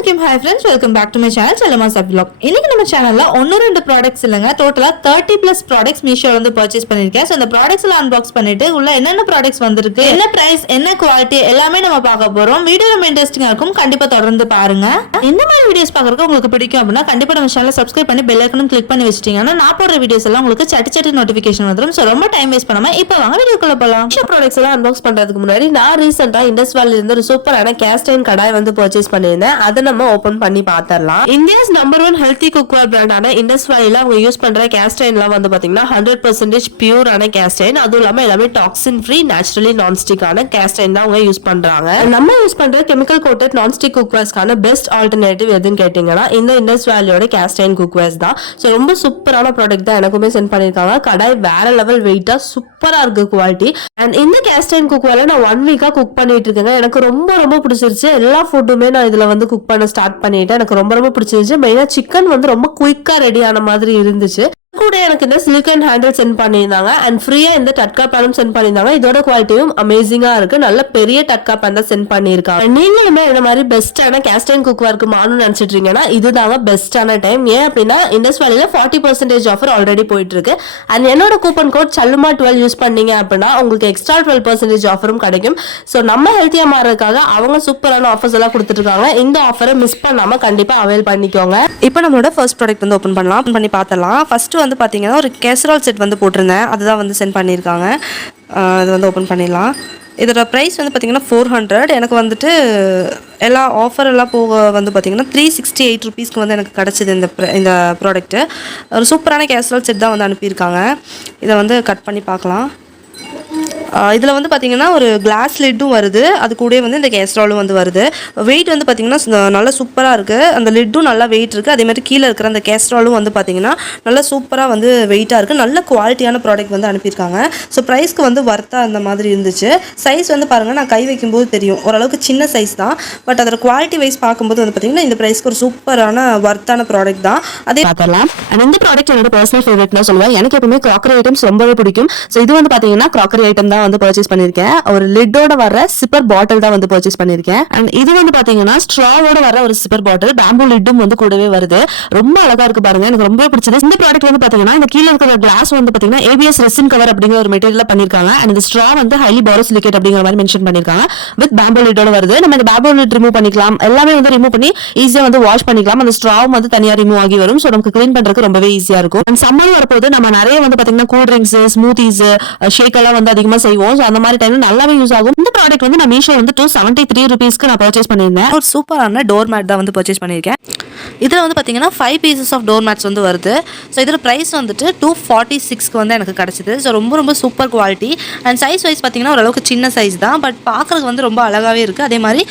Hi friends, welcome back to my channel Chalamas Vlog. இன்னைக்கு நம்ம சேனல்ல ஒன்னு ரெண்டு ப்ராடக்ட்ஸ் இல்லங்க, டோட்டலா 30+ ப்ராடக்ட்ஸ் மீஷோல வந்து பர்ச்சேஸ் பண்ணிருக்கேன். சோ அந்த ப்ராடக்ட்ஸ் எல்லாம் அன்பாக்ஸ் பண்ணிட்டு உள்ள என்னென்ன ப்ராடக்ட்ஸ் வந்திருக்கு, என்ன பிரைஸ், என்ன குவாலிட்டி எல்லாமே நம்ம பார்க்க போறோம். வீடியோ ரொம்ப இன்ட்ரெஸ்டிங்கா இருக்கும், கண்டிப்பா தொடர்ந்து பாருங்க. இந்த மாதிரி வீடியோஸ் பார்க்கறதுக்கு உங்களுக்கு பிடிக்கும் அப்படின்னா கண்டிப்பா நம்ம சேனலை சப்ஸ்கிரைப் பண்ணி பெல் ஐகானும் கிளிக் பண்ணி வச்சிட்டீங்கன்னா நான் போடுற வீடியோஸ் எல்லாம் உங்களுக்கு சட்டு நோட்டிஃபிகேஷன் வந்துரும். சோ ரொம்ப டைம் வேஸ்ட் பண்ணாம இப்போ வாங்க வீடியோக்குள்ள போலாம். மீஷோ ப்ராடக்ட்ஸ் எல்லாம் அன்பாக்ஸ் பண்றதுக்கு முன்னாடி நான் ரீசெண்டா இண்டஸ் வேல்ல இருந்து ஒரு சூப்பரான கேஸ்ட் அயர்ன் கடாய் வந்து பர்ச்சேஸ் பண்ணியிருந்தேன். அதை நம்ம ஓபன் பண்ணி பார்த்தரலாம். இந்தியாஸ் நம்பர் 1 ஹெல்த்தி குக்வேர் பிராண்டான இண்டஸ் வேல்ல அவங்க யூஸ் பண்ற கேஸ்ட் அயர்ன்லாம் வந்து பாத்தீங்கன்னா 100% பியூரான கேஸ்ட் அயர்ன். அதுவும் இல்லாம எல்லாமே டாக்ஸின் ஃப்ரீ, நேச்சுரலி நான்ஸ்டிக்கான கேஸ்ட் அயர்ன் தான் அவங்க யூஸ் பண்றாங்க. நம்ம யூஸ் பண்ற கெமிக்கல் கோட்டட் நான்ஸ்டிக் குக்வேர்ஸ்க்கான பெஸ்ட் ஆல்டர்னேட்டிவ் எதுன்னு கேட்டீங்கன்னா இந்த இண்டஸ் வேல்யோட கேஸ்ட் அயர்ன் குக்வேர்ஸ் தான். ஸோ ரொம்ப சூப்பரான ப்ராடக்ட் தான் எனக்குமே சென்ட் பண்ணிருக்காங்க. கடாய் வேற லெவல் வெயிட்டா சூப்பரா இருக்கு குவாலிட்டி. அண்ட் இந்த கேஸ்ட் அயர்ன் குக்வேர்ல நான் 1 வீக்கா குக் பண்ணிட்டு இருக்கேன். எனக்கு ரொம்ப பிடிச்சிருச்சு. எல்லா ஃபுட்டுமே நான் இதுல வந்து குக் பண்ண ஸ்டார்ட் பண்ணிட்டேன். எனக்கு ரொம்ப பிடிச்சிருந்துச்சு. மெயினா சிக்கன் வந்து ரொம்ப குயிக்கா ரெடி ஆன மாதிரி இருந்துச்சு. கூட எனக்கு இந்த சிலிக்கன் ஹேண்டில் சென்ட் பண்ணியிருந்தாங்க அண்ட் ஃப்ரீயா இந்த டட்கா பேனும் சென்ட் பண்ணியிருந்தாங்க. இதோட குவாலிட்டியும் அமேசிங்கா இருக்கு. நல்ல பெரிய டட்கா பேன் தான் சென்ட் பண்ணியிருக்காங்க. நீங்களுமே இந்த மாதிரி பெஸ்டான கேஸ்ட் அயர்ன் குக்வேருக்கு மாறணும்னு நினைச்சிட்டு இருக்கீங்கன்னா இதுதாங்க பெஸ்டான டைம். ஏன் அப்படின்னா இண்டஸ் வேல்ல 40% ஆஃபர் ஆல்ரெடி போயிட்டு இருக்கு. அண்ட் என்னோட கூப்பன் கோட் சல்லுமா 12 யூஸ் பண்ணீங்க அப்படின்னா உங்களுக்கு எக்ஸ்ட்ரா 12% ஆஃபரும் கிடைக்கும். ஸோ நம்ம ஹெல்த்தியா மாறதுக்காக அவங்க சூப்பரான ஆஃபர்ஸ் எல்லாம் கொடுத்துட்டு இருக்காங்க. இந்த ஆஃபரை மிஸ் பண்ணாம கண்டிப்பா அவைல் பண்ணிக்கோங்க. இப்போ நம்மளோட ஃபர்ஸ்ட் ப்ராடக்ட் வந்து ஓப்பன் பண்ணலாம். ஓப்பன் பண்ணி பார்த்தலாம். ஃபர்ஸ்ட் வந்து பார்த்தீங்கன்னா ஒரு கேசரால் செட் வந்து போட்டிருந்தேன். அதுதான் வந்து சென்ட் பண்ணியிருக்காங்க. அது வந்து ஓப்பன் பண்ணிடலாம். இதோட ப்ரைஸ் வந்து பார்த்திங்கன்னா 400. எனக்கு வந்துட்டு எல்லா ஆஃபர் எல்லாம் போக வந்து பார்த்திங்கன்னா 368 ருபீஸ்க்கு வந்து எனக்கு கிடச்சிது இந்த ப்ராடக்ட்டு. ஒரு சூப்பரான கேசரால் செட் தான் வந்து அனுப்பியிருக்காங்க. இதை வந்து கட் பண்ணி பார்க்கலாம். இதில் வந்து பார்த்திங்கன்னா ஒரு கிளாஸ் லிட்டும் வருது. அது கூட வந்து இந்த கேஸ்ட்ராலும் வந்து வருது. வெயிட் வந்து பார்த்திங்கன்னா நல்லா சூப்பராக இருக்குது. அந்த லிட்டும் நல்லா வெயிட் இருக்குது. அதேமாதிரி கீழே இருக்கிற அந்த கேஸ்ட்ராலும் வந்து பார்த்திங்கன்னா நல்லா சூப்பராக வந்து வெயிட்டாக இருக்குது. நல்ல குவாலிட்டியான ப்ராடக்ட் வந்து அனுப்பியிருக்காங்க. ஸோ ப்ரைஸ்க்கு வந்து வர்த்தாக அந்த மாதிரி இருந்துச்சு. சைஸ் வந்து பாருங்கள், நான் கை வைக்கும்போது தெரியும் ஓரளவுக்கு சின்ன சைஸ் தான். பட் அதோட குவாலிட்டி வைஸ் பார்க்கும்போது வந்து பார்த்திங்கன்னா இந்த ப்ரைஸ்க்கு ஒரு சூப்பரான வர்த்தான ப்ராடக்ட் தான். அதே பார்த்துடலாம். அண்ட் இந்த ப்ராடக்ட் என்னோட பர்சனல் ஃபேவரட் தான் சொல்லுவேன். எனக்கு எப்பவுமே கிராக்கரி ஐட்டம்ஸ் ரொம்பவே பிடிக்கும். ஸோ இது வந்து பார்த்தீங்கன்னா கிராக்கரி ஐட்டம் தான் வந்து பர்ச்சேஸ் பண்ணிருக்கேன். ஒரு லிட்டோட வர சிப்பர் பாட்டில் தான் வந்து பர்ச்சேஸ் பண்ணிருக்கேன். அண்ட் இது வந்து பாத்தீங்கன்னா ஸ்ட்ராவோட வர ஒரு சிப்பர் பாட்டில், பேம்பு லிட்டும் வந்து கூடவே வருது. ரொம்ப அழகா இருக்கு பாருங்க, எனக்கு ரொம்ப பிடிச்சது. இந்த ப்ராடக்ட் வந்து பாத்தீங்கன்னா இந்த கீழே இருக்கிற கிளாஸ் வந்து பாத்தீங்கன்னா ஏபிஎஸ் ரெசின் கவர் அப்படிங்கிற ஒரு மெட்டீரியல் பண்ணிருக்காங்க. அண்ட் இந்த ஸ்ட்ரா வந்து ஹைலி போரோசிலிகேட் அப்படிங்கிற மாதிரி மென்ஷன் பண்ணிருக்காங்க. வித் பேம்பு லிட்டோட வருது. நம்ம இந்த பேம்பு லிட் ரிமூவ் பண்ணிக்கலாம். எல்லாமே வந்து ரிமூவ் பண்ணி ஈஸியா வந்து வாஷ் பண்ணிக்கலாம். அந்த ஸ்ட்ராவும் வந்து தனியா ரிமூவ் ஆகி வரும். ஸோ நமக்கு கிளீன் பண்றதுக்கு ரொம்பவே ஈஸியா இருக்கும். அண்ட் சம்மர் வரப்போது நம்ம நிறைய வந்து பாத்தீங்கன்னா கூல் ட்ரிங்க்ஸ், ஸ்மூத்திஸ், ஷேக் எல்லாம் வந்து அதிகமா செய்வோம். ஸோ அந்த மாதிரி டைம்ல நல்லாவே யூஸ் ஆகும். இந்த ப்ராடக்ட் வந்து நான் மீஷோ வந்து 273 ருபீஸ்க்கு நான் பர்ச்சேஸ் பண்ணியிருந்தேன். ஒரு சூப்பரான டோர் மேட் தான் வந்து பர்ச்சேஸ் பண்ணியிருக்கேன். இதில் வந்து பார்த்தீங்கன்னா 5 பீசஸ் ஆஃப் டோர் மேட்ஸ் வந்து வருது. ஸோ இதில் ப்ரைஸ் வந்துட்டு 246க்கு வந்து எனக்கு கிடச்சிது. ஸோ ரொம்ப super quality. And size wise பார்த்தீங்கன்னா ஓரளவுக்கு சின்ன சைஸ் தான். பட் பார்க்குறதுக்கு வந்து ரொம்ப அழகாகவே இருக்குது. அதே மாதிரி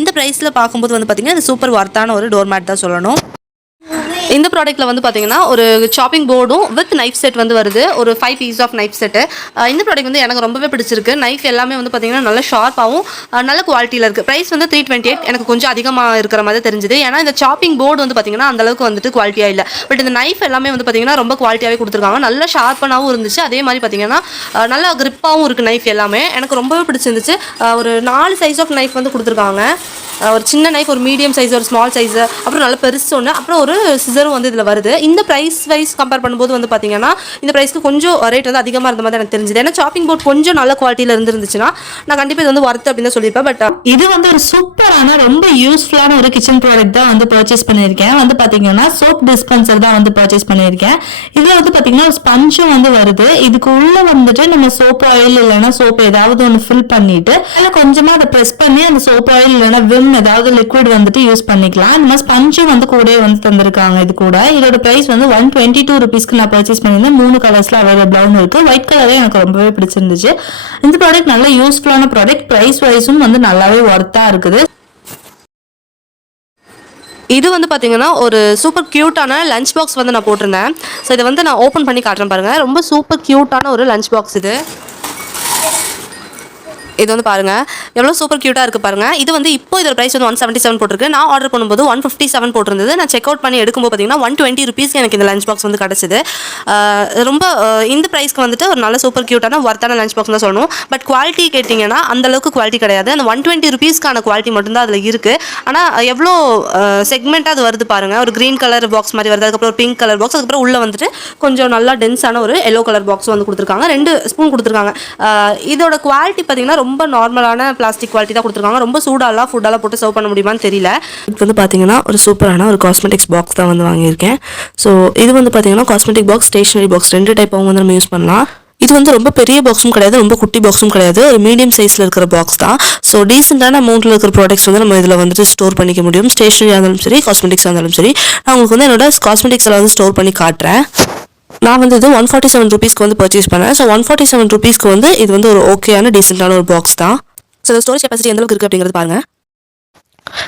இந்த ப்ரைஸில் பார்க்கும்போது வந்து பார்த்தீங்கன்னா இது சூப்பர் வர்த்தான ஒரு டோர் மேட் தான் சொல்லணும். இந்த ப்ராடக்ட்டில் வந்து பார்த்தீங்கன்னா ஒரு சாப்பிங் போர்டும் வித் நைஃப் செட் வந்து வருது. ஒரு 5 பீஸ் ஆஃப் நைஃப் செட்டு. இந்த ப்ராடக்ட் வந்து எனக்கு ரொம்பவே பிடிச்சிருக்கு. நைஃப் எல்லாமே வந்து பார்த்தீங்கன்னா நல்ல ஷார்ப்பாகவும் நல்ல குவாலிட்டியில் இருக்குது. ப்ரைஸ் வந்து 328. எனக்கு கொஞ்சம் அதிகமாக இருக்கிற மாதிரி தெரிஞ்சுது. ஏன்னா இந்த சாப்பிங் போர்டு வந்து பார்த்தீங்கன்னா அந்தளவுக்கு வந்துட்டு குவாலிட்டியாக இல்லை. பட் இந்த நைஃப் எல்லாமே வந்து பார்த்தீங்கன்னா ரொம்ப குவாலிட்டியாகவே கொடுத்துருக்காங்க. நல்ல ஷார்ப்பனாகவும் இருந்துச்சு. அதே மாதிரி பார்த்தீங்கன்னா நல்லா கிரிப்பாகவும் இருக்குது நைஃப் எல்லாமே. எனக்கு ரொம்பவே பிடிச்சிருந்துச்சு. ஒரு 4 சைஸ் ஆஃப் நைஃப் வந்து கொடுத்துருக்காங்க. ஒரு சின்ன நைஃப், ஒரு மீடியம் சைஸ், ஒரு ஸ்மால் சைஸு, அப்புறம் நல்ல பெருசு ஒன்று, அப்புறம் ஒரு சிசரும் வந்து இதில் வருது. இந்த ப்ரைஸ் வைஸ் கம்பேர் பண்ணும்போது வந்து பார்த்தீங்கன்னா இந்த ப்ரைஸ்க்கு கொஞ்சம் ரேட் வந்து அதிகமாக இருந்த மாதிரி எனக்கு தெரிஞ்சுது. ஏன்னா சாப்பிங் போர்ட் கொஞ்சம் நல்ல குவாலிட்டியில் இருந்துச்சுன்னா நான் கண்டிப்பாக இது வந்து ஒர்த்து அப்படின்னு தான் சொல்லியிருப்பேன். பட் இது வந்து ஒரு சூப்பரான ரொம்ப யூஸ்ஃபுல்லான ஒரு கிச்சன் ப்ராடக்ட் தான் வந்து பர்ச்சேஸ் பண்ணியிருக்கேன். வந்து பார்த்தீங்கன்னா சோப் டிஸ்பென்சர் தான் வந்து பர்ச்சேஸ் பண்ணியிருக்கேன். இதில் வந்து பார்த்தீங்கன்னா ஒரு ஸ்பஞ்சும் வந்து வருது. இதுக்கு உள்ள வந்துட்டு நம்ம சோப் ஆயில் இல்லைன்னா சோப் ஏதாவது ஒன்று ஃபில் பண்ணிட்டு அதில் கொஞ்சமாக அதை ப்ரெஸ் பண்ணி அந்த சோப் ஆயில் இல்லைன்னா விம் ஏதாவது லிக்விட் வந்துட்டு யூஸ் பண்ணிக்கலாம். இந்த மாதிரி ஸ்பஞ்சும் வந்து கூட வந்து தந்திருக்காங்க. இது கூட இதோட பிரைஸ் வந்து 122 ருபீஸ்க்கு நான் பர்ச்சேஸ் பண்ணியிருந்தேன். 3 கலர்ஸ்ல அவைலபிளாகவும் இருக்கு. ஒயிட் கலரே எனக்கு ரொம்பவே பிடிச்சிருந்துச்சு. இந்த ப்ராடக்ட் நல்ல யூஸ்ஃபுல்லான ப்ராடக்ட். பிரைஸ் வைஸும் வந்து நல்லாவே ஒர்த்தா இருக்குது. இது வந்து பார்த்தீங்கன்னா ஒரு சூப்பர் க்யூட்டான லஞ்ச் பாக்ஸ் வந்து நான் போட்டிருந்தேன். ஸோ இதை வந்து நான் ஓப்பன் பண்ணி காட்டுறேன் பாருங்கள். ரொம்ப சூப்பர் க்யூட்டான ஒரு லஞ்ச் பாக்ஸ் இது. இது வந்து பாருங்கள் எவ்வளோ சூப்பர் க்யூட்டாக இருக்குது பாருங்கள். இது வந்து இப்போ இதோட ப்ரைஸ் வந்து 177 போட்டிருக்கு. நான் ஆர்டர் பண்ணும்போது 157 போட்டிருந்தது. நான் செக் அவுட் பண்ணி எடுக்கும்போது பார்த்தீங்கன்னா 120 ருபீஸ்க்கு எனக்கு இந்த லஞ்ச் பாக்ஸ் வந்து கிடச்சிது. ரொம்ப இந்த ப்ரைஸ்க்கு வந்துட்டு ஒரு நல்ல சூப்பர் க்யூட்டான ஒர்த்தான லஞ்ச் பாக்ஸ் தான் சொல்லணும். பட் குவாலிட்டி கேட்டிங்கன்னா அந்தளவுக்கு குவாலிட்டி கிடையாது. அந்த 120 ருபீஸ்க்கான குவாலிட்டி மட்டும்தான் அதில் இருக்குது. ஆனால் எவ்வளோ செக்மெண்ட்டாக அது வருது பாருங்கள். ஒரு க்ரீன் கலர் பாக்ஸ் மாதிரி வருது, அதுக்கப்புறம் ஒரு பிங்க் கலர் பாக்ஸ், அதுக்கப்புறம் உள்ளே வந்துட்டு கொஞ்சம் நல்லா டென்ஸான ஒரு எல்லோ கலர் பாக்ஸ் வந்து கொடுத்துருக்காங்க. 2 ஸ்பூன் கொடுத்துருக்காங்க. இதோட குவாலிட்டி பார்த்தீங்கன்னா ரொம்ப நார்மலான பிளாஸ்டிக் குவாலிட்டி தான் கொடுத்துருக்காங்க. ரொம்ப சூடாலாம் ஃபுட்டெல்லாம் போட்டு சர்வ் பண்ண முடியுமான்னு தெரியல. இது வந்து பார்த்தீங்கன்னா ஒரு சூப்பரான ஒரு காஸ்மெட்டிக்ஸ் பாக்ஸ் தான் வந்து வாங்கியிருக்கேன். ஸோ இது வந்து பார்த்தீங்கன்னா காஸ்மெட்டிக் பாக்ஸ், ஸ்டேஷனரி பாக்ஸ் 2 டைப்பாகவும் வந்து நம்ம யூஸ் பண்ணலாம். இது வந்து ரொம்ப பெரிய பாக்ஸும் கிடையாது, ரொம்ப குட்டி பாக்ஸும் கிடையாது, ஒரு மீடியம் சைஸில் இருக்கிற பாக்ஸ் தான். ஸோ டீசெண்டான அமௌண்ட்டில் இருக்கிற ப்ராடக்ட்ஸ் வந்து நம்ம இதில் வந்துட்டு ஸ்டோர் பண்ணிக்க முடியும். ஸ்டேஷனரியாக இருந்தாலும் சரி, காஸ்மெட்டிக்ஸாக இருந்தாலும் சரி. நான் உங்களுக்கு வந்து என்னோட காஸ்மெட்டிக்ஸ் எல்லாம் வந்து ஸ்டோர் பண்ணி காட்டுறேன். நான் வந்து இது 147 ருபீஸ்க்கு வந்து பர்ச்சேஸ் பண்ணேன். ஸோ 147 ருபீஸ்க்கு வந்து இது வந்து ஒரு ஓகேயான டீசெண்டான ஒரு பாக்ஸ் தான். ஸோ ஸ்டோரேஜ் கெப்பாசிட்டி எந்த அளவுக்கு இருக்குது அப்படிங்கிறது பாருங்கள்.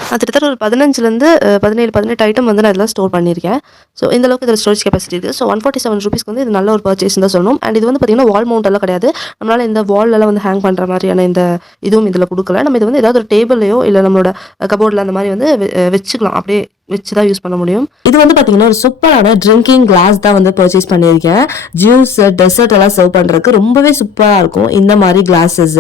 நான் கிட்டத்தட்ட ஒரு 15 18 ஐட்டம் வந்து நான் இதெல்லாம் ஸ்டோர் பண்ணியிருக்கேன். ஸோ இந்த அளவுக்கு இதில் ஸ்டோரேஜ் கெப்பாசிட்டி இருக்குது. ஸோ 147 ருபீஸ்க்கு வந்து இது நல்ல ஒரு பர்ச்சேஸ் தான் சொல்லணும். அண்ட் இது வந்து பார்த்தீங்கன்னா வால் மவுண்ட் எல்லாம் கிடையாது. நம்மளால் இந்த வால்லெல்லாம் வந்து ஹேங் பண்ணுற மாதிரியான இந்த இதுவும் இதில் கொடுக்கல. நம்ம இது வந்து ஏதாவது ஒரு டேபிளையோ இல்லை நம்மளோட கபோர்டில் அந்த மாதிரி வந்து வச்சுக்கலாம். அப்படியே வச்சு தான் யூஸ் பண்ண முடியும். இது வந்து பார்த்தீங்கன்னா ஒரு சூப்பரான ட்ரிங்கிங் கிளாஸ் தான் வந்து பர்ச்சேஸ் பண்ணியிருக்கேன். ஜூஸ், டெசர்ட் எல்லாம் சர்வ் பண்ணுறதுக்கு ரொம்பவே சூப்பராக இருக்கும் இந்த மாதிரி கிளாஸஸ்.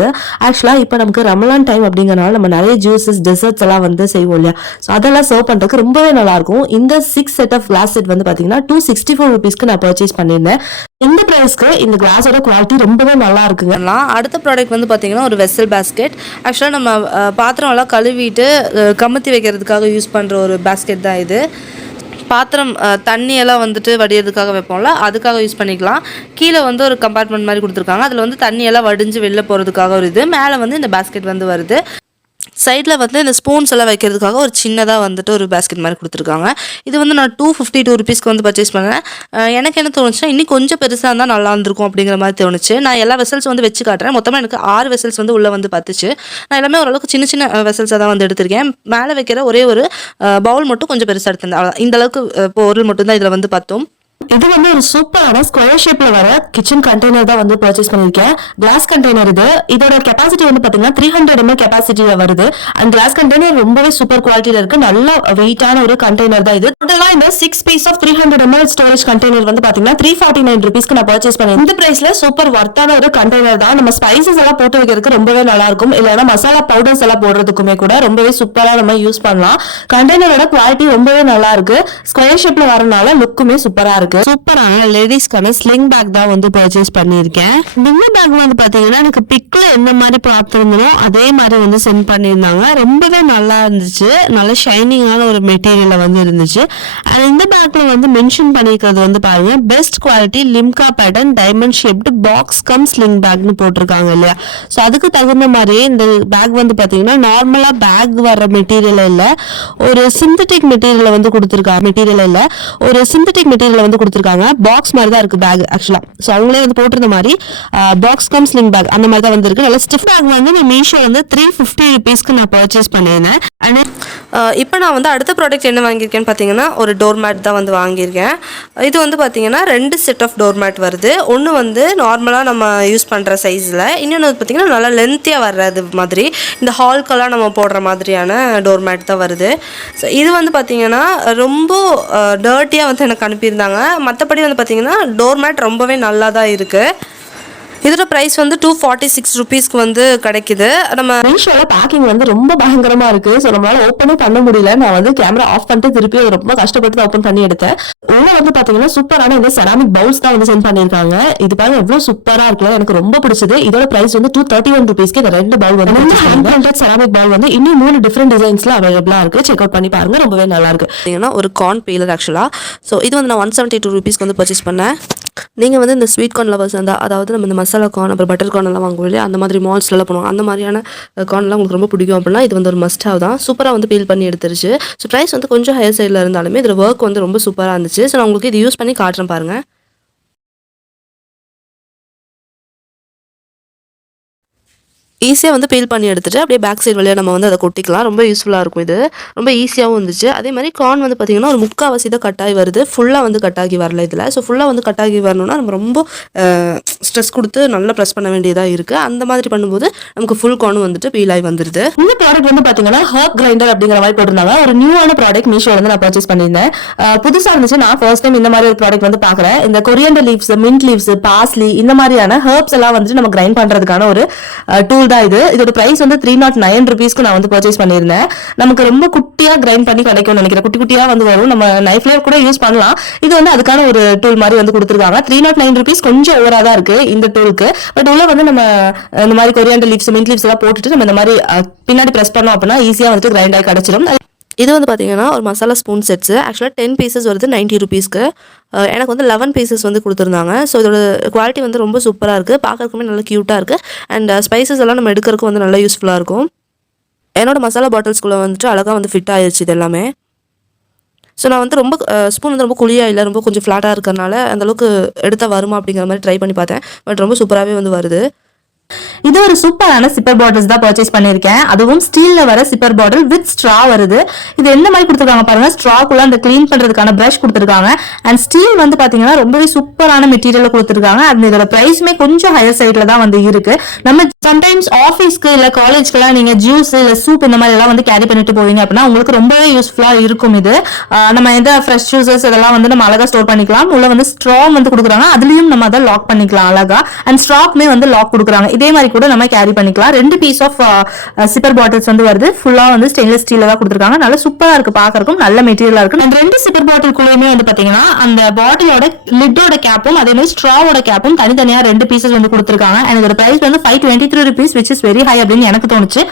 ஆக்சுவலாக இப்போ நமக்கு ரமலான் டைம் அப்படிங்கிறனால நம்ம நிறைய ஜூஸஸ், டெசர்ட்ஸ் எல்லாம் வந்து செய்வோம் இல்லையா. ஸோ அதெல்லாம் சர்வ் பண்ணுறதுக்கு ரொம்பவே நல்லாயிருக்கும். இந்த 6 செட் ஆஃப் கிளாஸ் செட் வந்து பார்த்தீங்கன்னா 264 ருபீஸ்க்கு நான் பர்ச்சேஸ் பண்ணியிருந்தேன். இந்த ப்ரைஸ்க்கு இந்த கிளாஸோட குவாலிட்டி ரொம்பவே நல்லா இருக்குங்க. அடுத்த ப்ராடக்ட் வந்து பார்த்தீங்கன்னா ஒரு வெசல் பேஸ்கெட். ஆக்சுவலாக நம்ம பாத்திரம் எல்லாம் கழுவிட்டு கமுத்தி வைக்கிறதுக்காக யூஸ் பண்ணுற ஒரு பேஸ்கெட் தான் இது. பாத்திரம் தண்ணியெல்லாம் வந்துட்டு வடிகிறதுக்காக வைப்போம்ல, அதுக்காக யூஸ் பண்ணிக்கலாம். கீழே வந்து ஒரு கம்பார்ட்மெண்ட் மாதிரி கொடுத்துருக்காங்க. அதில் வந்து தண்ணியெல்லாம் வடிஞ்சு வெளில போகிறதுக்காக ஒரு இது. மேலே வந்து இந்த பேஸ்கெட் வந்து வருது. சைடில் வந்து இந்த ஸ்பூன்ஸ் எல்லாம் வைக்கிறதுக்காக ஒரு சின்னதாக வந்துட்டு ஒரு பேஸ்கெட் மாதிரி கொடுத்துருக்காங்க. இது வந்து நான் 252 ருபீஸ்க்கு வந்து பர்ச்சேஸ் பண்ணேன். எனக்கு என்ன தோணுச்சுன்னா இன்னும் கொஞ்சம் பெருசாக இருந்தால் நல்லா இருந்திருக்கும் அப்படிங்கிற மாதிரி தோணுச்சு. நான் எல்லா வெசல்ஸ் வந்து வச்சு காட்டுறேன். மொத்தமாக எனக்கு 6 வெசல்ஸ் வந்து உள்ளே வந்து பத்துச்சு. நான் எல்லாமே ஓரளவுக்கு சின்ன சின்ன வெசல்ஸாக தான் வந்து எடுத்திருக்கேன். மேலே வைக்கிற ஒரே ஒரு பவுல் மட்டும் கொஞ்சம் பெருசாக எடுத்திருந்தேன். அவ்வளோ இந்த அளவுக்கு பொருள் மட்டும்தான் இதில் வந்து பார்த்தோம். இது வந்து ஒரு சூப்பரான ஸ்கொயர் ஷேப்ல வர கிச்சன் கண்டெய்னர் தான் வந்து பர்ச்சேஸ் பண்ணிருக்கேன். கிளாஸ் கண்டெய்னர் இது. இதோட கெப்பாசிட்டி வந்து பாத்தீங்கன்னா 300 ml கெப்பாசிட்டியில வருது. அண்ட் கிளாஸ் கண்டெய்னர் ரொம்பவே சூப்பர் குவாலிட்டியில இருக்கு. நல்ல வெயிட்டான ஒரு கண்டெய்னர் தான் இது. டோட்டலா இந்த 6 piece of 300 ml storage container வந்து பாத்தீங்கன்னா 349 ருபீஸ்க்கு நான் பர்ச்சேஸ் பண்ணேன். இந்த பிரைஸ்ல சூப்பர் வர்த்தான ஒரு கண்டெய்னர் தான். நம்ம ஸ்பைசஸ் எல்லாம் போட்டு வைக்கிறதுக்கு ரொம்பவே நல்லா இருக்கும். இல்லைன்னா மசாலா பவுடர்ஸ் எல்லாம் போடுறதுக்குமே கூட ரொம்பவே சூப்பரா நம்ம யூஸ் பண்ணலாம். கண்டெய்னரோட குவாலிட்டி ரொம்பவே நல்லா இருக்கு. ஸ்கொயர் ஷேப்ல வரனால லுக்குமே சூப்பரா இருக்கு. சூப்பரான லேடிஸ்க்கான ஸ்லிங் பேக் தான் வந்து பர்ச்சேஸ் பண்ணியிருக்கேன். இந்த பேக் வந்து பாத்தீங்கன்னா எனக்கு பிக்ல எந்த மாதிரி பார்த்துருந்தோம் அதே மாதிரி வந்து சென்ட் பண்ணியிருந்தாங்க. ரொம்பவே நல்லா இருந்துச்சு. நல்ல ஷைனிங்கான ஒரு மெட்டீரியல் வந்து இருந்துச்சு. அண்ட் இந்த பேக்ல வந்து மென்ஷன் பண்ணிருக்கிறது வந்து பாருங்க, best quality Limca pattern diamond shaped box cum sling பேக்னு போட்டிருக்காங்க இல்லையா. ஸோ அதுக்கு தகுந்த மாதிரியே இந்த பேக் வந்து பாத்தீங்கன்னா நார்மலா பேக் வர்ற மெட்டீரியல் இல்ல, ஒரு சிந்தட்டிக் மெட்டீரியல் வந்து கொடுத்துருக்காங்க. மெட்டீரியல் இல்ல, ஒரு சிந்தட்டிக் மெட்டீரியல் வந்து கொடுத்துருக்காங்க. பாக்ஸ் மாதிரி தான் இருக்கு பேக் ஆக்சுவலா. ஸோ அவங்களே வந்து போட்டிருந்த மாதிரி பாக்ஸ் கம் ஸ்லிங் பேக் அந்த மாதிரி தான் வந்து இருக்கு. நல்ல ஸ்டிஃப் பேக் வந்து நான் மீஷோ வந்து 350 ருபீஸ்க்கு நான் பர்ச்சேஸ் பண்ணியிருந்தேன். இப்போ நான் வந்து அடுத்த ப்ராடக்ட் என்ன வாங்கியிருக்கேன்னு பார்த்தீங்கன்னா ஒரு டோர் மேட் தான் வந்து வாங்கியிருக்கேன். இது வந்து பார்த்தீங்கன்னா 2 செட் ஆஃப் டோர் மேட் வருது. ஒன்று வந்து நார்மலாக நம்ம யூஸ் பண்ணுற சைஸில், இன்னொன்று பார்த்தீங்கன்னா நல்லா லென்த்தியாக வர்றது மாதிரி இந்த ஹால்க்கெல்லாம் நம்ம போடுற மாதிரியான டோர் மேட் தான் வருது. ஸோ இது வந்து பார்த்தீங்கன்னா ரொம்ப டர்ட்டியாக வந்து எனக்கு அனுப்பியிருந்தாங்க. மற்றபடி வந்து பார்த்தீங்கன்னா டோர் மேட் ரொம்பவே நல்லா தான் இருக்குது. இதோட ப்ரைஸ் வந்து 246 ருபீஸ்க்கு வந்து கிடைக்குது. நம்ம மீஷோல பேக்கிங் வந்து ரொம்ப பயங்கரமா இருக்கு. ஸோ நம்மளால ஓப்பனே பண்ண முடியல. நான் வந்து கேமரா ஆஃப் பண்ணிட்டு திருப்பி ரொம்ப கஷ்டப்பட்டு ஓப்பன் பண்ணி எடுத்தேன். உள்ள வந்து பாத்தீங்கன்னா சூப்பரான இந்த செராமிக் பவுல்ஸ் தான் வந்து சென்ட் பண்ணிருக்காங்க. இது பாருங்க எவ்வளவு சூப்பரா இருக்குல்ல, எனக்கு ரொம்ப பிடிச்சது. இதோட பிரைஸ் வந்து 231 ருபீஸ்க்கு இந்த 2 பவுல் வந்து செராமிக் பவுல் வந்து இன்னும் 3 டிஃபரெண்ட் டிசைன்ஸ்ல அவைலபிளா இருக்கு. செக் அவுட் பண்ணி பாருங்க, ரொம்பவே நல்லா இருக்கு. பார்த்தீங்கன்னா ஒரு கார்ன் பீலர் ஆக்சுவலா. ஸோ இது வந்து நான் 172 ருபீஸ்க்கு வந்து பர்ச்சேஸ் பண்ணேன். நீங்கள் வந்து இந்த ஸ்வீட் கார்ன் லவர்ஸ் இருந்தால், அதாவது நம்ம இந்த மசாலா கார்ன் அப்புறம் பட்டர் கார்ன் எல்லாம் வாங்குவோம் இல்லையா, அந்த மாதிரி மால்ஸ்லாம் பண்ணுவோம். அந்த மாதிரியான கார்ன்லாம் உங்களுக்கு ரொம்ப பிடிக்கும் அப்படின்னா இது வந்து ஒரு மஸ்ட் ஹேவ் தான். சூப்பராக வந்து பீல் பண்ணி எடுத்துருச்சு. ஸோ ப்ரைஸ் வந்து கொஞ்சம் ஹையர் சைடில் இருந்தாலுமே இதில் ஒர்க் வந்து ரொம்ப சூப்பராக இருந்துச்சு. ஸோ நான் உங்களுக்கு இது யூஸ் பண்ணி காட்டுறேன் பாருங்கள். ஈஸியாக வந்து பீல் பண்ணி எடுத்துகிட்டு அப்படியே பேக் சைடு வழியாக நம்ம வந்து அதை கொட்டிக்கலாம். ரொம்ப யூஸ்ஃபுல்லாக இருக்கும். இது ரொம்ப ஈஸியாகவும் இருந்துச்சு. அதே மாதிரி கார்ன் வந்து பார்த்திங்கன்னா ஒரு முக்கால்வாசி தான் கட்டாகி வருது, ஃபுல்லாக வந்து கட்டாகி வரல இதில். ஸோ ஃபுல்லாக வந்து கட்டாகி வரணும்னா நம்ம ரொம்ப ஸ்ட்ரெஸ் கொடுத்து நல்லா ப்ரெஸ் பண்ண வேண்டியதாக இருக்குது. அந்த மாதிரி பண்ணும்போது நமக்கு ஃபுல் கார்னும் வந்துட்டு பீல் ஆகி வந்துடுது. இந்த ப்ராடக்ட் வந்து பார்த்தீங்கன்னா ஹர்ப் கிரைண்டர் அப்படிங்கிற மாதிரி போட்டிருந்தாங்க. ஒரு நியூவான ப்ராடக்ட் மீஷோல வந்து நான் பர்ச்சேஸ் பண்ணியிருந்தேன். புதுசாக இருந்துச்சு. நான் ஃபர்ஸ்ட் டைம் இந்த மாதிரி ஒரு ப்ராடக்ட் வந்து பார்க்குறேன். இந்த coriander leaves, mint leaves, parsley இந்த மாதிரியான ஹர்ப்ஸ் எல்லாம் வந்துட்டு நம்ம கிரைண்ட் பண்ணுறதுக்கான ஒரு டூல் தான் இது. இதோட பிரைஸ் வந்து 309 rupeesக்கு நான் வந்து பர்ச்சேஸ் பண்ணியிருந்தேன். நமக்கு ரொம்ப குட்டியா கிரைண்ட் பண்ணி கிடைக்கும்னு நினைக்கிறேன். குட்டி குட்டியா வந்து வரும். நம்ம நைஃப்ல கூட யூஸ் பண்ணலாம். இது வந்து அதுக்கான ஒரு டூல் மாதிரி வந்து கொடுத்துருக்காங்க. 309 rupees கொஞ்சம் ஓவரா தான் இருக்கு இந்த டூலுக்கு. பட் உள்ள வந்து நம்ம இந்த மாதிரி கொரியாண்டர் லீவ்ஸ், மின்ட் லீவ்ஸ் எல்லாம் போட்டுட்டு நம்ம இந்த மாதிரி பின்னாடி பிரஸ் பண்ணோம் அப்படின்னா ஈஸியா வந்துட்டு கிரைண்ட் ஆகி கிடைச்சிடும். இது வந்து பார்த்தீங்கன்னா ஒரு மசாலா ஸ்பூன் செட்ஸு. ஆக்சுவலாக 10 pieces வருது 90 rupeesக்கு. எனக்கு வந்து 11 pieces வந்து கொடுத்துருந்தாங்க. ஸோ இதோட குவாலிட்டி வந்து ரொம்ப சூப்பராக இருக்குது. பார்க்கறதுக்குமே நல்லா க்யூட்டாக இருக்குது. அண்ட் ஸ்பைசஸ் எல்லாம் நம்ம எடுக்கிறதுக்கும் வந்து நல்லா யூஸ்ஃபுல்லாக இருக்கும். என்னோட மசாலா பாட்டில்ஸ்குள்ளே வந்துட்டு அழகாக வந்து ஃபிட் ஆயிடுச்சு இது எல்லாமே. ஸோ நான் வந்து ரொம்ப ஸ்பூன் வந்து ரொம்ப குழியாக இல்லை, ரொம்ப கொஞ்சம் ஃப்ளாட்டாக இருக்கிறனால அந்தளவுக்கு எடுத்தால் வருமா அப்படிங்கிற மாதிரி ட்ரை பண்ணி பார்த்தேன். பட் ரொம்ப சூப்பராகவே வந்து வருது. இது ஒரு சூப்பரான சிப்பர் பாட்டில்ஸ் தான் பர்ச்சேஸ் பண்ணிருக்கேன். அதுவும் ஸ்டீல்ல வர சிப்பர் பாட்டில் வித் ஸ்ட்ரா வருது. இது எந்த மாதிரி கொடுத்துருக்காங்க பாருங்க. ஸ்ட்ராக்குள்ள அந்த கிளீன் பண்றதுக்கான பிரஷ் கொடுத்துருக்காங்க. அண்ட் ஸ்டீல் வந்து பாத்தீங்கன்னா ரொம்பவே சூப்பரான மெட்டீரியல் கொடுத்துருக்காங்க. அது இதோட பிரைஸ்மே கொஞ்சம் ஹையர் சைட்ல தான் வந்து இருக்கு. நம்ம சம்டைம்ஸ் ஆஃபீஸ்க்கு இல்ல காலேஜ்க்குலாம் நீங்க ஜூஸ் இல்ல சூப் இந்த மாதிரி எல்லாம் வந்து கேரி பண்ணிட்டு போவீங்க அப்படின்னா உங்களுக்கு ரொம்பவே யூஸ்ஃபுல்லா இருக்கும். இது நம்ம எந்த ஃப்ரெஷ் ஜூசஸ் இதெல்லாம் வந்து நம்ம அழகா ஸ்டோர் பண்ணிக்கலாம். உள்ள வந்து ஸ்ட்ரா வந்து கொடுக்குறாங்க. அதுலயும் நம்ம அதை லாக் பண்ணிக்கலாம் அழகா. அண்ட் ஸ்ட்ராக்குமே வந்து லாக் கொடுக்குறாங்க. இதே மாதிரி கூட நம்ம கேரி பண்ணிக்கலாம். 2 பீஸ் ஆஃப் சிப்பர் பாட்டில்ஸ் வந்து வருது. ஃபுல்லா வந்து ஸ்டெயின்லெஸ் ஸ்டீல்ல தான் கொடுத்துருக்காங்க. நல்லா சூப்பரா இருக்கு, பார்க்கறதுக்கும் நல்ல மெட்டீரியலா இருக்கு. அந்த 2 சிப்பர் பாட்டிலுக்குள்ளேயுமே வந்து பாத்தீங்கன்னா அந்த பாட்டிலோட லிட்டோட கேப்பும் அதே மாதிரி ஸ்ட்ராவோட கேப்பும் தனித்தனியா 2 பீசஸ் வந்து கொடுத்துருக்காங்க. எனக்கு ஒரு பிரைஸ் வந்து 523 rupees which is very high அப்படின்னு எனக்கு தோணுச்சு.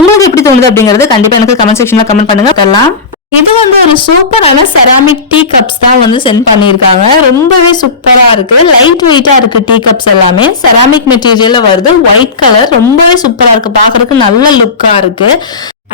உங்களுக்கு எப்படி தோணுது அப்படிங்கறது கண்டிப்பா எனக்கு கமெண்ட் செக்ஷன்ல கமெண்ட் பண்ணுங்க. எல்லாம் இது வந்து ஒரு சூப்பரான செராமிக் டீ கப்ஸ் தான் வந்து சென்ட் பண்ணிருக்காங்க. ரொம்பவே சூப்பரா இருக்கு. லைட் வெயிட்டா இருக்கு. டீ கப்ஸ் எல்லாமே செராமிக் மெட்டீரியல்ல வருது. ஒயிட் கலர் ரொம்பவே சூப்பரா இருக்கு. பாக்குறதுக்கு நல்ல லுக்கா இருக்கு.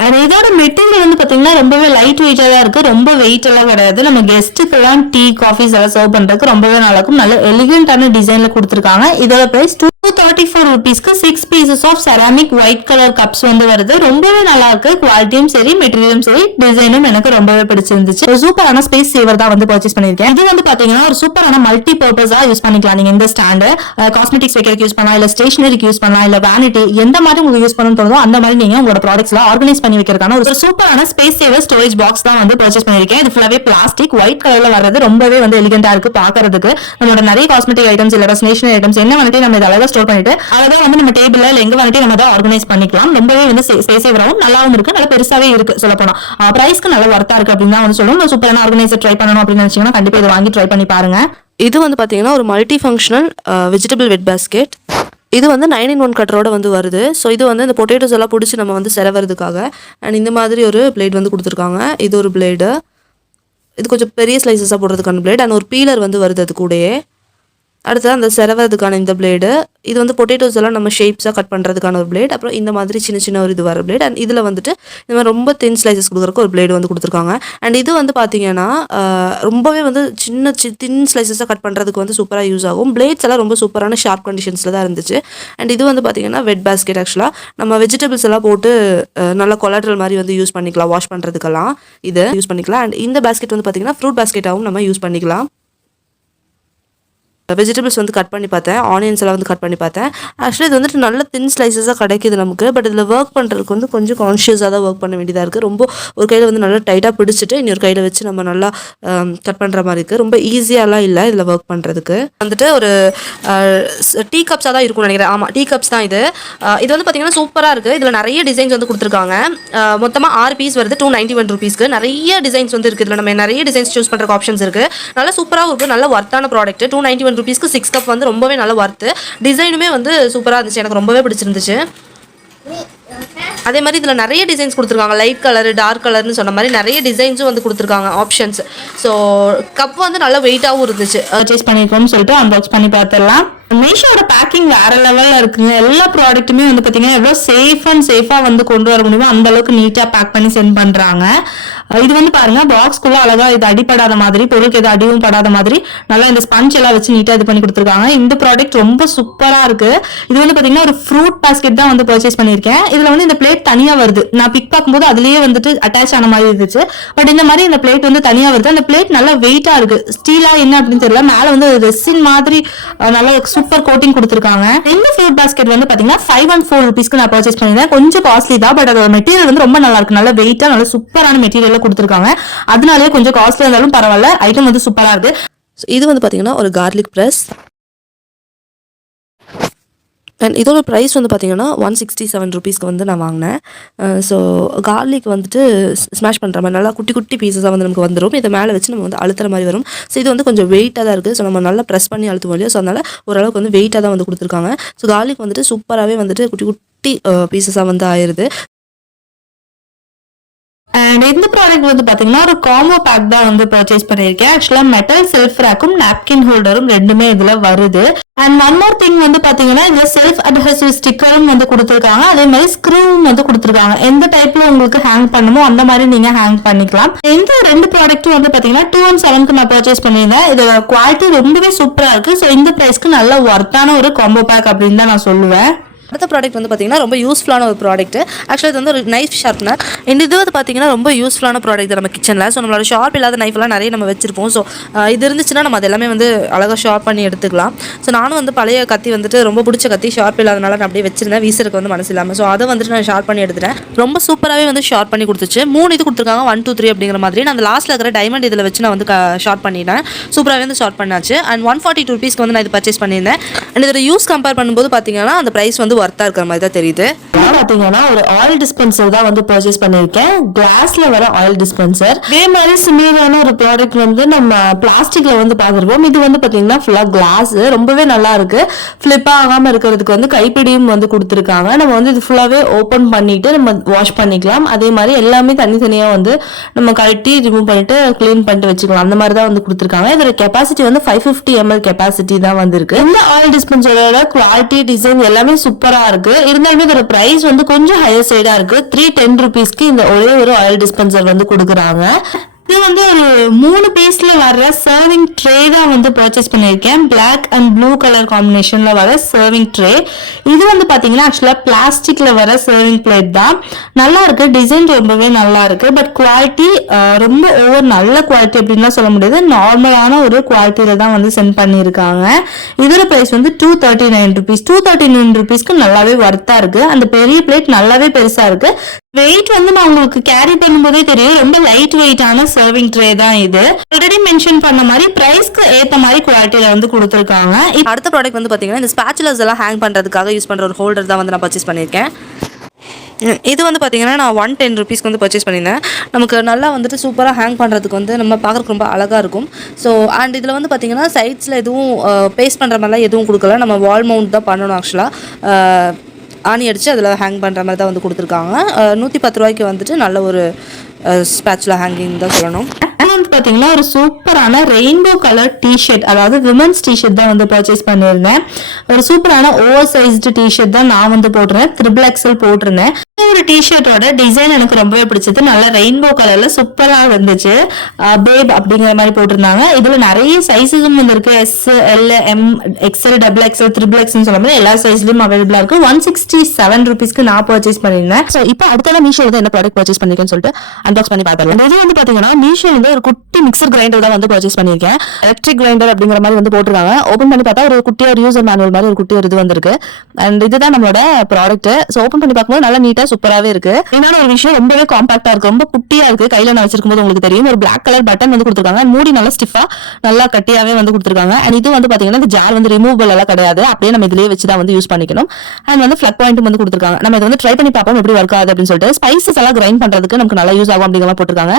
அண்ட் இதோட மெட்டீரியல் வந்து பாத்தீங்கன்னா ரொம்பவே லைட் வெயிட்டா தான் இருக்கு. ரொம்ப வெயிட் எல்லாம் கிடையாது. நம்ம கெஸ்ட்டுக்கு எல்லாம் டீ காஃபிஸ் எல்லாம் சர்வ் பண்றதுக்கு ரொம்பவே நல்லா இருக்கும். நல்ல எலிகண்டான டிசைன்ல கொடுத்துருக்காங்க. இதோட பிரைஸ் 234 rupeesக்கு 6 pieces of ceramic white colour cups வந்து வருது. ரொம்பவே நல்லா இருக்கு. குவாலிட்டியும் சரி, மெட்டீரியலும் சரி, டிசைனும் எனக்கு ரொம்பவே பிடிச்சிருந்துச்சு. ஒரு சூப்பரான ஸ்பேஸ் சேவர் தான் வந்து பர்ச்சேஸ் பண்ணிருக்கேன். இது வந்து பாத்தீங்கன்னா ஒரு சூப்பரான மல்டி பர்பஸா யூஸ் பண்ணிக்கலாம். நீங்க இந்த ஸ்டாண்டு காஸ்மெட்டிக்ஸ் வைக்கிறதுக்கு யூஸ் பண்ணலாம், இல்ல ஸ்டேஷனரிக்கு யூஸ் பண்ணலாம், இல்ல வேனிட்டி எந்த மாதிரி உங்களுக்கு யூஸ் பண்ணணும்னு தோணுதோ அந்த மாதிரி நீங்க உங்களோட ப்ராடக்ட்ஸ் எல்லாம் ஆர்கனைஸ் பண்ணி வைக்கிறதுக்கான ஒரு சூப்பரான ஸ்பேஸ் சேவர் ஸ்டோரேஜ் பாக்ஸ் தான் வந்து பர்ச்சேஸ் பண்ணிருக்கேன். இது ஃபுல்லாவே பிளாஸ்டிக் ஒயிட் கலர்ல வர்றது. ரொம்பவே வந்து எலிகண்டா இருக்கு பாக்குறதுக்கு. நம்மளோட நிறைய காஸ்மெட்டிக் ஐட்டம்ஸ் இல்ல ஸ்டேஷனரி ஐட்டம்ஸ் என்ன வந்துட்டு நம்ம இதை அழகா ஸ்டோர் பண்ணிட்டு அழகா வந்து நம்ம டேபிள்ல இல்ல எங்க வந்துட்டு நம்ம அதை ஆர்கனைஸ் பண்ணிக்கலாம். ரொம்பவே வந்து ஸ்பேஸ் சேவராகவும் நல்லாவும் இருக்கு. நல்ல பெருசாவே இருக்கு. சொல்ல போனா பிரைஸ்க்கு நல்ல ஒர்த்தா இருக்கு அப்படின்னு தான் வந்து சொல்லுவோம். சூப்பரான ஆர்கனைசர் ட்ரை பண்ணணும் அப்படின்னு நினைச்சீங்கன்னா கண்டிப்பா இதை வாங்கி ட்ரை பண்ணி பாருங்க. இது வந்து பார்த்தீங்கன்னா ஒரு மல்டி ஃபங்க்ஷனல் வெஜிடபிள் வெட் பேஸ்கெட். இது வந்து 9-in-1 கட்டரோட வந்து வருது. ஸோ இது வந்து இந்த பொட்டேட்டோஸ் எல்லாம் பிடிச்சி நம்ம வந்து செரவறதுக்காக. அண்ட் இந்த மாதிரி ஒரு பிளேட் வந்து கொடுத்துருக்காங்க. இது ஒரு பிளேடு. இது கொஞ்சம் பெரிய ஸ்லைசஸாக போடுறதுக்கான பிளேட். அண்ட் ஒரு பீலர் வந்து வருது அது கூடயே. அடுத்தது அந்த செரவறதுக்கான இந்த பிளேடு. இது வந்து பொட்டேட்டோஸ் எல்லாம் நம்ம ஷேப்ஸாக கட் பண்ணுறதுக்கான ஒரு பிளேட். அப்புறம் இந்த மாதிரி சின்ன சின்ன ஒரு இது வர பிளேட். அண்ட் இதில் வந்துட்டு இந்த மாதிரி ரொம்ப தின் ஸ்லைசஸ் கொடுக்குறக்கு ஒரு பிளேடு வந்து கொடுத்துருக்காங்க. அண்ட் இது வந்து பார்த்தீங்கன்னா ரொம்பவே வந்து சின்ன தின் ஸ்லைசஸாக கட் பண்ணுறதுக்கு வந்து சூப்பராக யூஸ் ஆகும். பிளேட்ஸ் எல்லாம் ரொம்ப சூப்பரான ஷார்ப் கண்டிஷன்ஸில் தான் இருந்துச்சு. அண்ட் இது வந்து பார்த்தீங்கன்னா வெட் பேஸ்கெட். ஆக்சுவலாக நம்ம வெஜிடபிள்ஸ் எல்லாம் போட்டு நல்லா கொலாட்ரல் மாதிரி வந்து யூஸ் பண்ணிக்கலாம். வாஷ் பண்ணுறதுக்கெல்லாம் இதை யூஸ் பண்ணிக்கலாம். அண்ட் இந்த பேஸ்கெட் வந்து பார்த்தீங்கன்னா ஃப்ரூட் பேஸ்கெட்டாகவும் நம்ம யூஸ் பண்ணிக்கலாம். வெஜிடபிள்ஸ் வந்து கட் பண்ணி பார்த்தேன். ஆனியன்ஸ் எல்லாம் வந்து கட் பண்ணி பார்த்தேன். ஆக்சுவலி இது வந்துட்டு நல்ல தின் ஸ்லைசஸாக கிடைக்குது நமக்கு. பட் இதில் ஒர்க் பண்ணுறதுக்கு வந்து கொஞ்சம் கான்ஷியஸாக தான் ஒர்க் பண்ண வேண்டியதாக இருக்குது. ரொம்ப ஒரு கையில் வந்து நல்லா டைட்டாக பிடிச்சிட்டு இன்னொரு கையில் வச்சு நம்ம நல்லா கட் பண்ணுற மாதிரி இருக்குது. ரொம்ப ஈஸியாலாம் இல்லை இதில் ஒர்க் பண்ணுறதுக்கு. வந்துட்டு ஒரு டீ கப்ஸாக தான் இருக்கும்னு நினைக்கிறேன். ஆமாம், டீ கப்ஸ் தான் இது. இது வந்து பார்த்திங்கன்னா சூப்பராக இருக்குது. இதில் நிறைய டிசைன்ஸ் வந்து கொடுத்துருக்காங்க. மொத்தமாக 6 பீஸ் வருது 291 rupeesக்கு. நிறைய டிசைன்ஸ் வந்து இருக்குது. இதில் நம்ம நிறைய டிசைன்ஸ் சூஸ் பண்ணுறக்கு ஆப்ஷன்ஸ் இருக்குது. நல்லா சூப்பராக இருக்குது. நல்ல ஒர்த்தான ப்ராடக்ட். 291 rupeesக்கு 6 கப் வந்து ரொம்பவே நல்ல ஒர்த்து. டிசைனுமே வந்து சூப்பராக இருந்துச்சு. எனக்கு ரொம்பவே பிடிச்சிருந்துச்சு. அதே மாதிரி இதில் நிறைய டிசைன்ஸ் கொடுத்துருக்காங்க. லைட் கலரு, டார்க் கலர்னு சொன்ன மாதிரி நிறைய டிசைன்ஸும் வந்து கொடுத்துருக்காங்க ஆப்ஷன்ஸ். ஸோ கப் வந்து நல்லா வெயிட்டாகவும் இருந்துச்சு. பர்ச்சேஸ் பண்ணிருக்கோம்னு சொல்லிட்டு அன்பாக்ஸ் பண்ணி பார்த்துடலாம். மீஷோட பேக்கிங் வேற லெவல்ல இருக்குங்க. எல்லா ப்ராடக்ட்டுமே வந்து பாத்தீங்கன்னா எவ்வளவு சேஃபா வந்து கொண்டு வர முடியுமோ அந்த அளவுக்கு நீட்டா பேக் பண்ணி சென்ட் பண்றாங்க. இது வந்து பாருங்க பாக்ஸ்குள்ள அழகா இது அடிப்படாத மாதிரி, பொருளுக்கு எது அடியும் படாத மாதிரி நல்லா இந்த ஸ்பஞ்ச் எல்லாம் வச்சு நீட்டா இது பண்ணி கொடுத்துருக்காங்க. இந்த ப்ராடக்ட் ரொம்ப சூப்பரா இருக்கு. இது வந்து பாத்தீங்கன்னா ஒரு ஃப்ரூட் பாஸ்கெட் தான் வந்து பர்ச்சேஸ் பண்ணிருக்கேன். இதுல வந்து இந்த பிளேட் தனியா வருது. நான் பிக் பார்க்கும்போது அதுலயே வந்துட்டு அட்டாச் ஆன மாதிரி இருந்துச்சு. பட் இந்த மாதிரி இந்த பிளேட் வந்து தனியா வருது. அந்த பிளேட் நல்லா வெயிட்டா இருக்கு. ஸ்டீலா என்ன அப்படின்னு தெரியல. மேல வந்து ரெசின் மாதிரி நல்லா சூப்பர் கோட்டிங் கொடுத்துருக்காங்க. இந்த ஃப்ரூட் பாஸ்கெட் வந்து பாத்தீங்கன்னா 514 rupeesக்கு நான் பர்ச்சேஸ் பண்ணிருந்தேன். கொஞ்சம் காஸ்ட்லி தான், பட் அதோட மெட்டீரியல் வந்து ரொம்ப நல்லா இருக்கு. நல்ல வெயிட்டா நல்ல சூப்பரான மெட்டீரியல் கொடுத்துருக்காங்க. அதனாலே கொஞ்சம் காஸ்ட்லியா இருந்தாலும் பரவாயில்ல, ஐட்டம் வந்து சூப்பரா இருக்கு. இது வந்து பார்த்தீங்கன்னா ஒரு கார்லிக் ப்ரெஸ். அண்ட் இதோட ப்ரைஸ் வந்து பார்த்தீங்கன்னா 167 rupeesக்கு வந்து நான் வாங்கினேன். ஸோ கார்லிக் வந்துட்டு ஸ்மாஷ் பண்ணுற மாதிரி நல்லா குட்டி குட்டி பீசஸாக வந்து நமக்கு வந்துடும். இதை மேலே வச்சு நம்ம வந்து அழுத்துற மாதிரி வரும். ஸோ இது வந்து கொஞ்சம் வெயிட்டாக தான் இருக்குது. ஸோ நம்ம நல்லா ப்ரெஸ் பண்ணி அழுத்துவோம் இல்லையா, ஸோ அதனால் ஓரளவுக்கு வந்து வெயிட்டாக தான் வந்து கொடுத்துருக்காங்க. ஸோ கார்லிக் வந்துட்டு சூப்பராகவே வந்துட்டு குட்டி குட்டி பீசஸாக வந்து ஆயிடுது. அண்ட் இந்த ப்ராடக்ட் வந்து பாத்தீங்கன்னா ஒரு காம்போ பேக் தான் வந்து பர்ச்சேஸ் பண்ணிருக்கேன். ஆக்சுவலா மெட்டல் செல்ஃப் ரேக்கும் நாப்கின் ஹோல்டரும் ரெண்டுமே இதுல வருது. அண்ட் ஒன் மோர் திங் வந்து பாத்தீங்கன்னா இதுல செல்ஃப் அட்ஹெசிவ் ஸ்டிக்கரும் வந்து கொடுத்துருக்காங்க. அதே மாதிரி ஸ்க்ரூவும் வந்து கொடுத்துருக்காங்க. எந்த டைப்ல உங்களுக்கு ஹேங் பண்ணுமோ அந்த மாதிரி நீங்க ஹேங் பண்ணிக்கலாம். இந்த ரெண்டு ப்ராடக்ட்டும் வந்து பாத்தீங்கன்னா 217க்கு நான் பர்ச்சேஸ் பண்ணியிருந்தேன். இதோட குவாலிட்டி ரொம்பவே சூப்பரா இருக்கு. ஸோ இந்த பிரைஸ்க்கு நல்ல ஒர்த்தான ஒரு காம்போ பேக் அப்படின்னு தான் நான் சொல்லுவேன். அடுத்த ப்ராடக்ட் வந்து பார்த்தீங்கன்னா ரொம்ப யூஸ்ஃபுல்லான ஒரு ப்ராடக்ட். ஆக்சுவலாக இது வந்து ஒரு நைஃப் ஷார்ப்னர். இந்த இது வந்து பார்த்தீங்கன்னா ரொம்ப யூஸ்ஃபுல்லான ப்ராடக்ட் நம்ம கிச்சனில். ஸோ நம்மளோட ஷார்ப் இல்லாத நைஃப்லாம் நிறைய நம்ம வச்சிருப்போம். ஸோ இது இருந்துச்சுன்னா நம்ம அது எல்லாமே வந்து அழகாக ஷார்ப் பண்ணி எடுத்துக்கலாம். ஸோ நானும் வந்து பழைய கத்தி வந்துட்டு ரொம்ப பிடிச்ச கத்தி ஷார்ப் இல்லாதனால நான் அப்படியே வச்சிருந்தேன். வீசருக்கு வந்து மனசு இல்லாமல். ஸோ அதை வந்துட்டு நான் ஷார்ப் பண்ணி எடுத்துட்டேன். ரொம்ப சூப்பராகவே வந்து ஷார்ப் பண்ணி கொடுத்துச்சு. 3 இது கொடுத்துருக்காங்க, 1 2 3 அப்படிங்கிற மாதிரி. நான் அந்த லாஸ்ட்டில் இருக்கிற டைமண்ட் இதில் வச்சு நான் வந்து ஷார்ப் பண்ணிட்டேன். சூப்பராகவே வந்து ஷார்ப் பண்ணாச்சு. அண்ட் 142 rupeesக்கு வந்து நான் இது பர்ச்சேஸ் பண்ணியிருந்தேன். அண்ட் இதோட யூஸ் கம்பேர் பண்ணும்போது பார்த்தீங்கன்னா அந்த ப்ரைஸ் வந்து ஒர்த்தாக இருக்கிற மாதிரி தான் தெரியுது. பாத்தீங்கன்னா ஒரு ஆயில் டிஸ்பென்சர் தான் வந்து பர்ச்சேஸ் பண்ணிருக்கேன். கிளாஸ்ல வர ஆயில் டிஸ்பென்சர். இதே மாதிரி சிமிலரான ஒரு ப்ராடக்ட் வந்து நம்ம பிளாஸ்டிக்ல வந்து பாத்துருப்போம். இது வந்து பாத்தீங்கன்னா ஃபுல்லா கிளாஸ், ரொம்பவே நல்லா இருக்கு. ஃபிளிப் ஆகாம இருக்கிறதுக்கு வந்து கைப்பிடியும் வந்து கொடுத்துருக்காங்க. நம்ம வந்து இது ஃபுல்லாவே ஓபன் பண்ணிட்டு நம்ம வாஷ் பண்ணிக்கலாம். அதே மாதிரி எல்லாமே தனித்தனியா வந்து நம்ம கழட்டி ரிமூவ் பண்ணிட்டு கிளீன் பண்ணிட்டு வச்சுக்கலாம். அந்த மாதிரி தான் வந்து கொடுத்துருக்காங்க. இதோட கெப்பாசிட்டி வந்து 550 ml கெப்பாசிட்டி தான் வந்து இருக்கு. இந்த ஆயில் டிஸ்பென்சரோட குவாலிட்டி, டிசைன் எல்லாமே சூப்பரா இருக்கு. இருந்தாலுமே இதோட பிரைஸ் வந்து கொஞ்சம் ஹையர் சைடா இருக்கு. 310 rupeesக்கு இந்த ஒரே ஒரு ஆயில் டிஸ்பென்சர் வந்து கொடுக்குறாங்க. இது வந்து ஒரு 3 பீஸ்ல வர்ற சர்விங் ட்ரே தான் வந்து பர்ச்சேஸ் பண்ணியிருக்கேன். பிளாக் அண்ட் ப்ளூ கலர் காம்பினேஷன்ல வர சர்விங் ட்ரே. இது வந்து பாத்தீங்கன்னா ஆக்சுவலா பிளாஸ்டிக்ல வர சர்விங் பிளேட் தான். நல்லா இருக்கு, டிசைன் ரொம்பவே நல்லா இருக்கு. பட் குவாலிட்டி ரொம்ப ஓவர் நல்ல குவாலிட்டி அப்படின்லாம் சொல்ல முடியாது. நார்மலான ஒரு குவாலிட்டியில தான் வந்து சென்ட் பண்ணியிருக்காங்க. இதோட பிரைஸ் வந்து 239 rupees. 239 rupeesக்கு நல்லாவே ஒர்த்தா இருக்கு. அந்த பெரிய பிளேட் நல்லாவே பெருசா இருக்கு. வெயிட் வந்து நான் உங்களுக்கு கேரி பண்ணும்போதே தெரியும், ரொம்ப லைட் வெயிட்டான சர்விங் ட்ரே தான் இது. ஆல்ரெடி மென்ஷன் பண்ண மாதிரி பிரைஸ்க்கு ஏத்த மாதிரி குவாலிட்டியில வந்து கொடுத்துருக்காங்க. அடுத்த ப்ராடக்ட் வந்து பார்த்தீங்கன்னா இந்த ஸ்பேச்சுலர்ஸ் எல்லாம் ஹேங் பண்ணுறதுக்காக யூஸ் பண்ணுற ஒரு ஹோல்டர் தான் வந்து நான் பர்ச்சேஸ் பண்ணியிருக்கேன். இது வந்து பார்த்தீங்கன்னா நான் 110 rupeesக்கு வந்து பர்ச்சேஸ் பண்ணியிருந்தேன். நமக்கு நல்லா வந்துட்டு சூப்பராக ஹேங் பண்ணுறதுக்கு வந்து நம்ம பார்க்குறதுக்கு ரொம்ப அழகாக இருக்கும். ஸோ அண்ட் இதில் வந்து பார்த்தீங்கன்னா சைட்ஸில் எதுவும் பேஸ்ட் பண்ணுற மாதிரிலாம் எதுவும் கொடுக்கல. நம்ம வால் மவுண்ட் தான் பண்ணணும். ஆக்சுவலாக ஆணி அடித்து அதில் ஹேங் பண்ணுற மாதிரி தான் வந்து கொடுத்துருக்காங்க. 110 ரூபாய்க்கு வந்துட்டு நல்ல ஒரு ஸ்பேச்சுலர் ஹேங்கிங் தான் சொல்லணும். வந்து பாத்தீங்கன்னா ஒரு சூப்பரான ரெயின்போ கலர் டிஷர்ட், அதாவது விமன்ஸ் டிஷர்ட் தான் வந்து பர்ச்சேஸ் பண்ணியிருந்தேன். ஒரு சூப்பரான ஓவர் சைஸ்டு டிஷர்ட் தான் நான் வந்து போட்டிருந்தேன். 3XL போட்டிருந்தேன். ஒரு டிஷர்ட்டோட டிசைன் எனக்கு ரொம்பவே பிடிச்சது. நல்லா ரெயின்போ கலர்ல சூப்பரா இருந்துச்சு. பேப் அப்படிங்கிற மாதிரி போட்டிருந்தாங்க. இதுல நிறைய சைஸஸும் வந்து இருக்கு. SL, M, XL, XXL, 3XL சொல்ல மாதிரி எல்லா சைஸ்லயும் அவைலபிளா இருக்கு. 167 rupeesக்கு நான் பர்ச்சேஸ் பண்ணியிருந்தேன். ஸோ இப்போ அடுத்ததான் மீஷோ வந்து என்ன ப்ராடக்ட் பர்ச்சேஸ் பண்ணிருக்கேன்னு சொல்லிட்டு அன்பாக்ஸ் பண்ணி பார்த்துருவோம். இது வந்து பாத்தீங்கன்னா மீஷோ வந்து ஒரு குட்டி மிக்சர் கிரைண்டர் தான் வந்து பர்ச்சேஸ் பண்ணிருக்கேன். எலக்ட்ரிக் கிரைண்டர் அப்படிங்கிற மாதிரி வந்து போட்டிருக்காங்க. ஓபன் பண்ணி பார்த்தா ஒரு குட்டியா ஒரு யூசர் மேனுவல் மாதிரி ஒரு குட்டி ஒரு இது வந்திருக்கு. அண்ட் இதுதான் நம்மளோட ப்ராடக்ட். ஸோ ஓபன் பண்ணி பார்க்கும்போது நல்லா நீட்டா சூப்பராகவே இருக்கு. என்னோட ஒரு விஷயம் ரொம்பவே காம்பாக்டா இருக்கு, ரொம்ப குட்டியா இருக்கு. கையில நான் வச்சிருக்கும் போது உங்களுக்கு தெரியும். ஒரு பிளாக் கலர் பட்டன் வந்து கொடுத்துருக்காங்க. மூடி நல்லா ஸ்டிஃபா நல்லா கட்டியாவே வந்து கொடுத்துருக்காங்க. அண்ட் இது வந்து பாத்தீங்கன்னா இந்த ஜார் வந்து ரிமூவபிள் எல்லாம் கிடையாது, அப்படியே நம்ம இதுலயே வச்சு தான் வந்து யூஸ் பண்ணிக்கணும். அண்ட் வந்து ஃபிளக் பாயிண்ட் வந்து கொடுத்துருக்காங்க. நம்ம இதை வந்து ட்ரை பண்ணி பார்ப்போம் எப்படி ஒர்க் ஆகுது அப்படின்னு சொல்லிட்டு. ஸ்பைசஸ் எல்லாம் கிரைண்ட் பண்றதுக்கு நமக்கு நல்லா யூஸ் ஆகும் அப்படிங்கிற மாதிரி போட்டிருக்காங்க.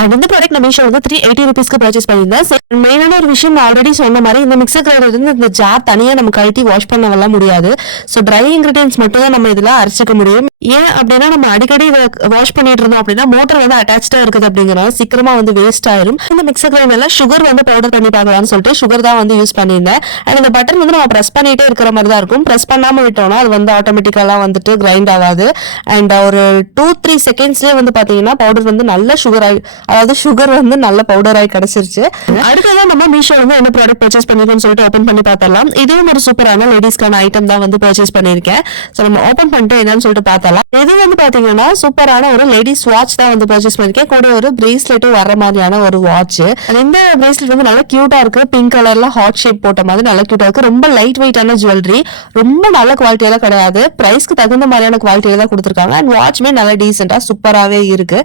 அண்ட் இந்த ப்ராடக்ட் நம்ம மீஷோ வந்து 380 rupeesக்கு பர்ச்சேஸ் பண்ணியிருந்தேன். மெயினான ஒரு விஷயம் நான் ஆல்ரெடி சொன்ன மாதிரி இந்த மிக்சர் கிரைண்டர் வந்து இந்த ஜார் தனியா நம்ம கழட்டி வாஷ் பண்ணவெல்லாம் முடியாது. ஸோ ட்ரை இன்கிரீடியன்ஸ் மட்டும் தான் நம்ம இதுல அரைச்சிக்க முடியும். ஏன் அப்படின்னா நம்ம அடிக்கடி இதை வாஷ் பண்ணிட்டு இருந்தோம் அப்படின்னா மோட்டர் வந்து அட்டாச்சா இருக்குது அப்படிங்கிறனால சீக்கிரமா வந்து வேஸ்ட் ஆயிரும். இந்த மிக்சர் கிரைண்டர்ல சுகர் வந்து பவுடர் பண்ணி பார்க்கலாம்னு சொல்லிட்டு சுகர் தான் வந்து யூஸ் பண்ணியிருந்தேன். அண்ட் இந்த பட்டன் வந்து நம்ம பிரஸ் பண்ணிட்டே இருக்கிற மாதிரி தான் இருக்கும். பிரஸ் பண்ணாம விட்டோம்னா அது வந்து ஆட்டோமேட்டிக்கலா வந்துட்டு கிரைண்ட் ஆகாது. அண்ட் ஒரு 2-3 செகண்ட்ஸ்லேயே வந்து பாத்தீங்கன்னா பவுடர் வந்து நல்ல சுகர் அதாவது சுகர் வந்து நல்ல பவுடர் ஆகி கிடைச்சிருச்சு. அடுத்ததான் நம்ம மீஷோல வந்து என்ன ப்ராடக்ட் பர்ச்சேஸ் பண்ணிருக்கோம்னு சொல்லிட்டு ஓபன் பண்ணி பார்த்தலாம். இதுவும் ஒரு சூப்பரான லேடிஸ்க்கான ஐட்டம் தான் வந்து பர்ச்சேஸ் பண்ணிருக்கேன். சோ நம்ம ஓபன் பண்ணிட்டு என்னன்னு சொல்லிட்டு பார்த்தலாம். இது வந்து பாத்தீங்கன்னா சூப்பரான ஒரு லேடிஸ் வாட்ச் தான் வந்து பர்ச்சேஸ் பண்ணிருக்கேன். கூட ஒரு பிரேஸ்லெட்டும் வர மாதிரியான ஒரு வாட்ச். இந்த பிரேஸ்லெட் வந்து நல்லா கியூட்டா இருக்கு. பிங்க் கலர்ல ஹார்ட் ஷேப் போட்ட மாதிரி நல்லா கியூட்டா இருக்கு. ரொம்ப லைட் வெயிட்டான ஜுவல்லரி, ரொம்ப நல்ல குவாலிட்டியில கிடையாது, பிரைஸ்க்கு தகுந்த மாதிரியான குவாலிட்டியில தான் கொடுத்துருக்காங்க. அண்ட் வாட்ச்மே நல்லா டீசென்டா சூப்பராகவே இருக்கு.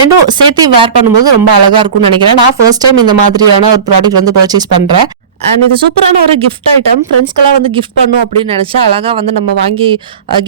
ரெண்டும் சேர்த்து வேர் பண்ணும்போது ரொம்ப அழகா இருக்கும்னு நினைக்கிறேன். நான் ஃபர்ஸ்ட் டைம் இந்த மாதிரியான ஒரு ப்ராடக்ட் வந்து பர்ச்சேஸ் பண்றேன். அண்ட் இது சூப்பரான ஒரு கிஃப்ட் ஐட்டம். ஃப்ரெண்ட்ஸ்க்கெல்லாம் வந்து கிஃப்ட் பண்ணும் அப்படின்னு நினைச்சா அழகா வந்து நம்ம வாங்கி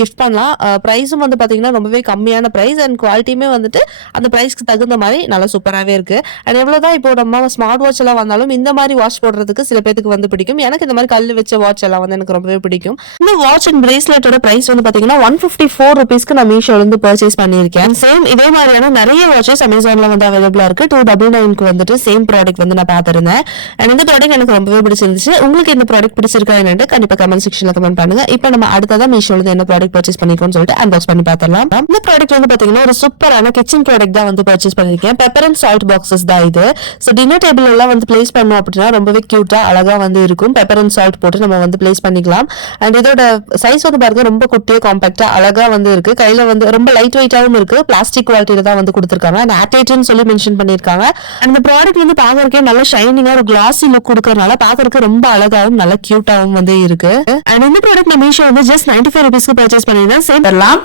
கிஃப்ட் பண்ணலாம். ப்ரைஸும் வந்து பாத்தீங்கன்னா ரொம்பவே கம்மியான ப்ரைஸ் அண்ட் குவாலிட்டியுமே வந்துட்டு அந்த ப்ரைஸ்க்கு தகுந்த மாதிரி நல்லா சூப்பராகவே இருக்கு. அண்ட் எவ்வளவுதான் இப்போ நம்ம ஸ்மார்ட் வாட்ச் எல்லாம் வந்தாலும் இந்த மாதிரி வாட்ச் போடுறதுக்கு சில பேருக்கு வந்து பிடிக்கும். எனக்கு இந்த மாதிரி கல் வச்ச வாட்ச் எல்லாம் வந்து எனக்கு ரொம்பவே பிடிக்கும். இந்த வாட்ச் அண்ட் பிரேஸ்லெட்டோட பிரைஸ் வந்து பாத்தீங்கன்னா 154 rupeesக்கு நான் மீஷோல இருந்து பர்ச்சேஸ் பண்ணியிருக்கேன். சேம் இதே மாதிரியான நிறைய வாட்சஸ் அமேசான்ல வந்து அவைலபிளா இருக்கு. 299க்கு வந்துட்டு சேம் ப்ராடக்ட் வந்து நான் பார்த்திருந்தேன். அண்ட் இந்த ப்ராடக்ட் எனக்கு ரொம்பவே பிடிச்சிருந்துச்சு. உங்களுக்கு இந்த ப்ராடக்ட் பிடிச்சிருக்கா என்னன்னு கண்டிப்பா கமெண்ட் செக்ஷன்ல கமெண்ட் பண்ணுங்க. இப்போ நம்ம அடுத்ததா மீஷோல இருந்து என்ன ப்ராடக்ட் பர்ச்சேஸ் பண்ணிருக்கோம்னு சொல்லிட்டு அன்பாக்ஸ் பண்ணி பார்த்தலாம். இந்த ப்ராடக்ட் வந்து பாத்தீங்கன்னா ஒரு சூப்பரான கிச்சன் ப்ராடக்ட் தான் வந்து பர்ச்சேஸ் பண்ணிருக்கேன். பெப்பர் அண்ட் சால்ட் பாக்ஸஸ் தான் இது. சோ டின்னர் டேபிள் எல்லாம் வந்து பிளேஸ் பண்ணோம் அப்படின்னா ரொம்பவே கியூட்டா அழகா வந்து இருக்கும். பெப்பர் அண்ட் சால்ட் போட்டு நம்ம வந்து பிளேஸ் பண்ணிக்கலாம். அண்ட் இதோட சைஸ் வந்து பாருங்க ரொம்ப குட்டியா காம்பாக்டா அழகா வந்து இருக்கு. கையில வந்து ரொம்ப லைட் வெயிட்டாவும் இருக்கு. பிளாஸ்டிக் குவாலிட்டியில தான் வந்து கொடுத்திருக்காங்க. அண்ட் ஆக்டேட்னு சொல்லி மென்ஷன் பண்ணிருக்காங்க. அண்ட் இந்த ப்ராடக்ட் வந்து பாக்குறதுக்கே நல்ல ஷைனிங்கா ஒரு கிளாஸி லுக் கொடுக்கறதுனால பாக்குறதுக்கு ரொம்ப அழகாவும் நல்ல கியூட்டாவும் வந்து இருக்கு. அண்ட் இந்த ப்ராடக்ட் நான் மீஷோ வந்து ஜஸ்ட் 95 rupeesக்கு பர்ச்சேஸ் பண்ணிருந்தேன். சேம் பண்ணலாம்.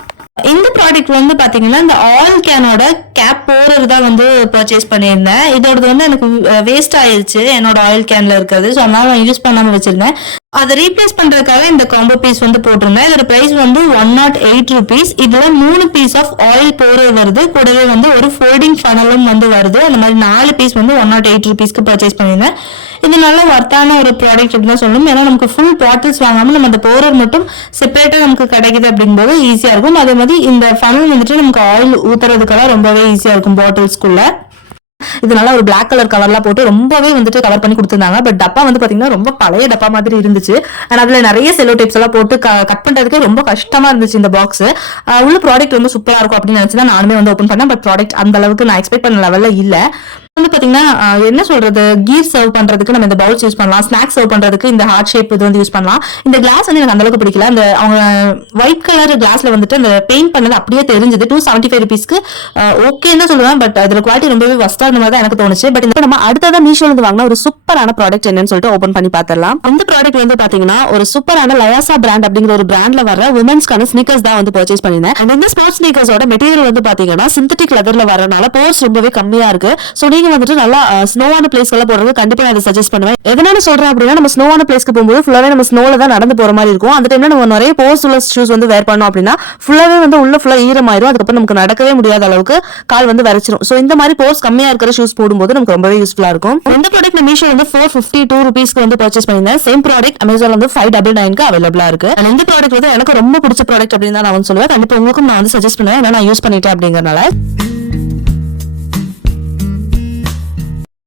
இந்த ப்ராடக்ட் வந்து பாத்தீங்கன்னா இந்த ஆயில் கேனோட கேப் போறது தான் வந்து பர்ச்சேஸ் பண்ணியிருந்தேன். இதோடது வந்து எனக்கு வேஸ்ட் ஆயிருச்சு என்னோட ஆயில் கேன்ல இருக்கிறது. ஸோ அதனால நான் யூஸ் பண்ணாம வச்சிருந்தேன். அதை ரீப்ளேஸ் பண்றதுக்காக இந்த காம்போ பீஸ் வந்து போட்டிருந்தேன். இதோட பிரைஸ் வந்து 108 rupees. இதுல 3 பீஸ் ஆஃப் ஆயில் போறது வருது. கூடவே வந்து ஒரு ஃபோல்டிங் ஃபனலும் வந்து வருது. அந்த மாதிரி 4 பீஸ் வந்து 108 rupeesக்கு பர்ச்சேஸ் பண்ணியிருந்தேன். இது நல்ல வர்த்தான ஒரு ப்ராடக்ட் அப்படின்னு சொல்லணும். ஏன்னா நமக்கு ஃபுல் பாட்டில்ஸ் வாங்காம நம்ம அந்த போரர் மட்டும் செப்பரேட்டா நமக்கு கிடைக்குது அப்படிங்கும்போது ஈஸியா இருக்கும். அதே மாதிரி இந்த ஃபனல் வந்துட்டு நமக்கு ஆயில் ஊத்துறதுக்கெல்லாம் ரொம்பவே ஈஸியா இருக்கும் பாட்டில்ஸ்குள்ள. இதனால ஒரு பிளாக் கலர் கவர்லாம் போட்டு ரொம்பவே வந்துட்டு கவர் பண்ணி கொடுத்துருந்தாங்க. பட் டப்பா வந்து பாத்தீங்கன்னா ரொம்ப பழைய டப்பா மாதிரி இருந்துச்சு. அண்ட் அதுல நிறைய செல்லோ டேப்ஸ் எல்லாம் போட்டு கட் பண்றதுக்கு ரொம்ப கஷ்டமா இருந்துச்சு இந்த பாக்ஸ். உள்ள ப்ராடக்ட் ரொம்ப சூப்பரா இருக்கும் அப்படின்னு நினைச்சுதான் நானுமே வந்து ஓப்பன் பண்ணேன். பட் ப்ராடக்ட் அந்த அளவுக்கு நான் எக்ஸ்பெக்ட் பண்ண லெவல்ல இல்ல. வந்து பாத்தீங்கன்னா என்ன சொல்றது, கீர் சர்வ் பண்றதுக்கு நம்ம இந்த பவுல்ஸ் யூஸ் பண்ணலாம். ஸ்நாக்ஸ் சர்வ் பண்றதுக்கு இந்த ஹார்ட் ஷேப் இது வந்து யூஸ் பண்ணலாம். இந்த கிளாஸ் வந்து எனக்கு அந்த அளவுக்கு பிடிக்கல. அந்த அவங்க ஒயிட் கலர் கிளாஸ்ல வந்துட்டு அந்த பெயிண்ட் பண்ணது அப்படியே தெரிஞ்சது. 275 rupeesக்கு ஓகேன்னு தான் சொல்லுவேன். பட் அதுல குவாலிட்டி ரொம்பவே வஸ்டா இருந்த மாதிரி தான் எனக்கு தோணுச்சு. பட் இந்த நம்ம அடுத்ததான் மீஷோல இருந்து வாங்கின ஒரு சூப்பரான ப்ராடக்ட் என்னன்னு சொல்லிட்டு ஓபன் பண்ணி பார்த்தரலாம். அந்த ப்ராடக்ட் வந்து பாத்தீங்கன்னா ஒரு சூப்பரான லயாசா பிராண்ட் அப்படிங்கிற ஒரு பிராண்ட்ல வர உமன்ஸ்க்கான ஸ்னீக்கர்ஸ் தான் வந்து பர்ச்சேஸ் பண்ணிருந்தேன். அண்ட் இந்த ஸ்போர்ட்ஸ் ஸ்னீக்கர்ஸோட மெட்டீரியல் வந்து பாத்தீங்கன்னா சிந்தட்டிக் லெதர்ல வரனால போர்ஸ் ரொம்பவே கம்மியா இருக்கு. சோ நீங்க வந்துட்டு நல்லா ஸ்னோவான பிளேஸ்க்கு எல்லாம் போறது கண்டிப்பா நான் சஜஸ்ட் பண்ணுவேன். எதனால சொல்றேன் அப்படின்னா நம்ம ஸ்னோவான பிளேஸ்க்கு போகும்போது ஃபுல்லாவே நம்ம ஸ்னோல தான் நடந்து போற மாதிரி இருக்கும். அந்த டைம்ல நம்ம நிறைய போர்ஸ் உள்ள ஷூஸ் வந்து வேர் பண்ணோம் அப்படின்னா ஃபுல்லாவே வந்து உள்ள ஃபுல்லா ஈரமாயிரும். அதுக்கப்புறம் நமக்கு நடக்கவே முடியாத அளவுக்கு கால் வந்து வரைச்சிரும். சோ இந்த மாதிரி போர்ஸ் கம்மியா இருக்கிற ஷூஸ் போடும்போது நமக்கு ரொம்பவே யூஸ்ஃபுல்லா இருக்கும். இந்த ப்ராடக்ட் நான் மீஷோ வந்து 452 rupeesக்கு வந்து பர்ச்சேஸ் பண்ணிருந்தேன். சேம் ப்ராடக்ட் அமேசான்ல வந்து 599க்கு அவைலபிளா இருக்கு. இந்த ப்ராடக்ட் வந்து எனக்கு ரொம்ப பிடிச்ச ப்ராடக்ட் அப்படின்னு தான் நான் வந்து சொல்லுவேன். கண்டிப்பா உங்களுக்கும் நான் வந்து சஜஸ்ட் பண்ணுவேன். ஏன்னா நான் யூஸ் பண்ணிட்டேன் அப்படிங்கறனால.